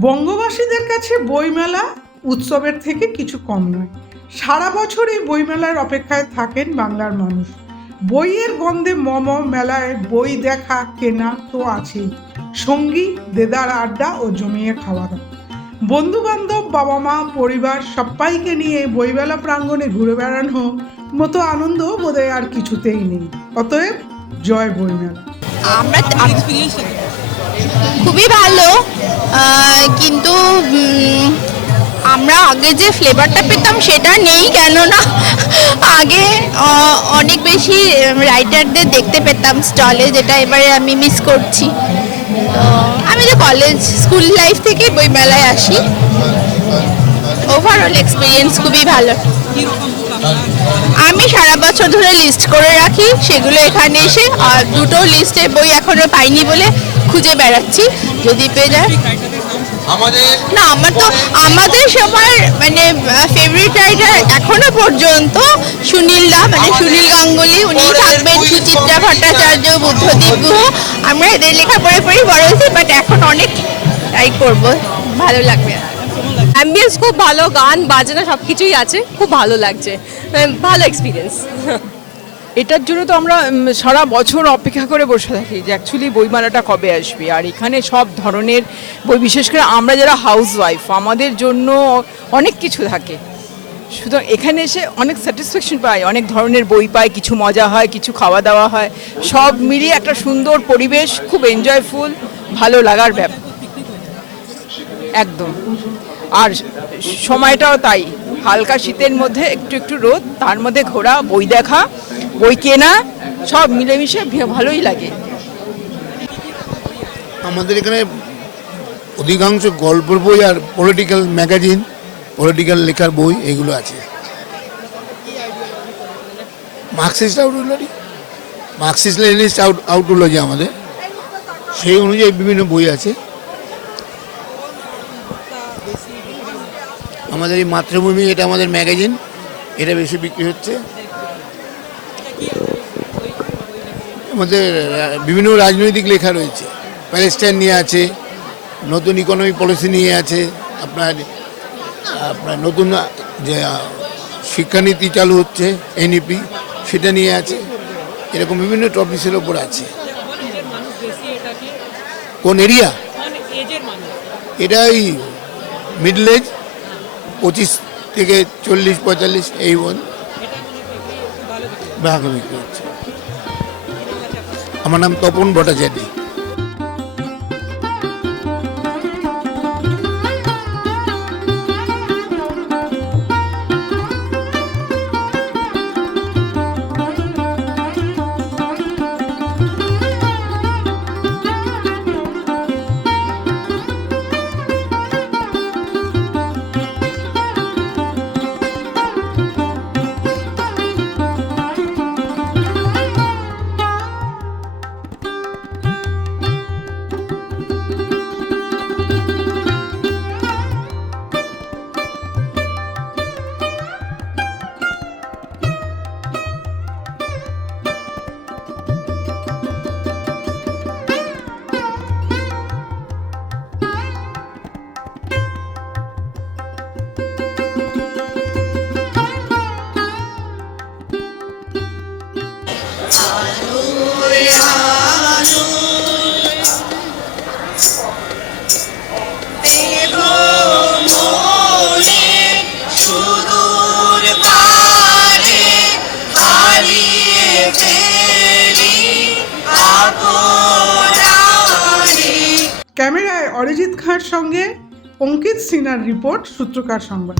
বঙ্গবাসীদের কাছে বইমেলা উৎসবের থেকে কিছু কম নয়। সারা বছর এই বইমেলার অপেক্ষায় থাকেন বাংলার মানুষ। বইয়ের গন্ধে মম মেলায় বই দেখা, কেনা তো আছেই। সঙ্গী, দেদার আড্ডা ও জমিয়ে খাওয়া দাওয়া। বন্ধু বান্ধব বাবা মা পরিবার সবাইকে নিয়ে বইমেলা প্রাঙ্গণে ঘুরে বেড়ানো মতো আনন্দ বোধহয় আর কিছুতেই নেই। অতএব জয় বইমেলা। খুবই ভালো। কিন্তু আমরা আগে যে ফ্লেভারটা পেতাম সেটা নেই, কেননা আগে অনেক বেশি রাইটারদের দেখতে পেতাম স্টলে যেটা এবারে আমি মিস করছি। আমি যে কলেজ স্কুল লাইফ থেকে বই মেলায় আসি। ওভারঅল এক্সপিরিয়েন্স খুবই ভালো। আমি সারা বছর ধরে লিস্ট করে রাখি, সেগুলো এখানে এসে, আর দুটো লিস্টের বই এখনও পাইনি বলে খুঁজে বেড়াচ্ছি, যদি পেয়ে যায়। না আমার তো আমাদের সবার মানে ফেভারিট রাইটার এখনও পর্যন্ত সুনীল দা মানে সুনীল গাঙ্গুলি। উনি থাকবেন সুচিত্রা ভট্টাচার্য বুদ্ধদীপ গুহ। আমরা এদের লেখা পড়ে পড়েই বড় হয়েছি বাট এখন অনেক ট্রাই করব। ভালো লাগবে। অ্যাম্বিয়েন্স খুব ভালো গান বাজনা সব কিছুই আছে। খুব ভালো লাগছে। ভালো এক্সপিরিয়েন্স এটার জন্য তো আমরা সারা বছর অপেক্ষা করে বসে থাকি যে অ্যাকচুয়ালি বইমেলাটা কবে আসবে। আর এখানে সব ধরনের বই, বিশেষ করে আমরা যারা হাউস ওয়াইফ আমাদের জন্য অনেক কিছু থাকে। সুতরাং এখানে এসে অনেক স্যাটিসফ্যাকশন পাই, অনেক ধরনের বই পাই, কিছু মজা হয়, কিছু খাওয়া দাওয়া হয়। সব মিলিয়ে একটা সুন্দর পরিবেশ, খুব এনজয়ফুল ভালো লাগার ব্যাপার একদম। আর সময়টাও তাই। হালকা শীতের মধ্যে একটু একটু রোদ, তার মধ্যে ঘোরা, বই দেখা বই কেনা, সব মিলেমিশে ভালোই লাগে। আমাদের এখানে অধিকাংশ গল্পের বই আর পলিটিক্যাল ম্যাগাজিন পলিটিক্যাল লেখার বই এগুলো আছে। মার্কসিস্ট আউটলজি মার্কসিস্ট লেনিস্ট আউট আউটলজি আমাদের। সেই অনুযায়ী বিভিন্ন বই আছে। আমাদের এই মাতৃভূমি, এটা আমাদের ম্যাগাজিন এটা বেশি বিক্রি হচ্ছে। আমাদের বিভিন্ন রাজনৈতিক লেখা রয়েছে। প্যালেস্টাইন নিয়ে আছে, নতুন ইকোনমি পলিসি নিয়ে আছে, আপনার আপনার নতুন যে শিক্ষানীতি চালু হচ্ছে এনইপি সেটা নিয়ে আছে। এরকম বিভিন্ন টপিক্সের ওপর আছে। কোন এরিয়া এটা এই মিডল এজ পঁচিশ থেকে চল্লিশ, পঁয়তাল্লিশ, এই বোন ভাগ করছে আমার নাম তপন ভট্টাচার্য। ক্যামেরায় অরিজিৎ খাঁর সঙ্গে অঙ্কিত সিনহার রিপোর্ট সূত্রকার সংবাদ।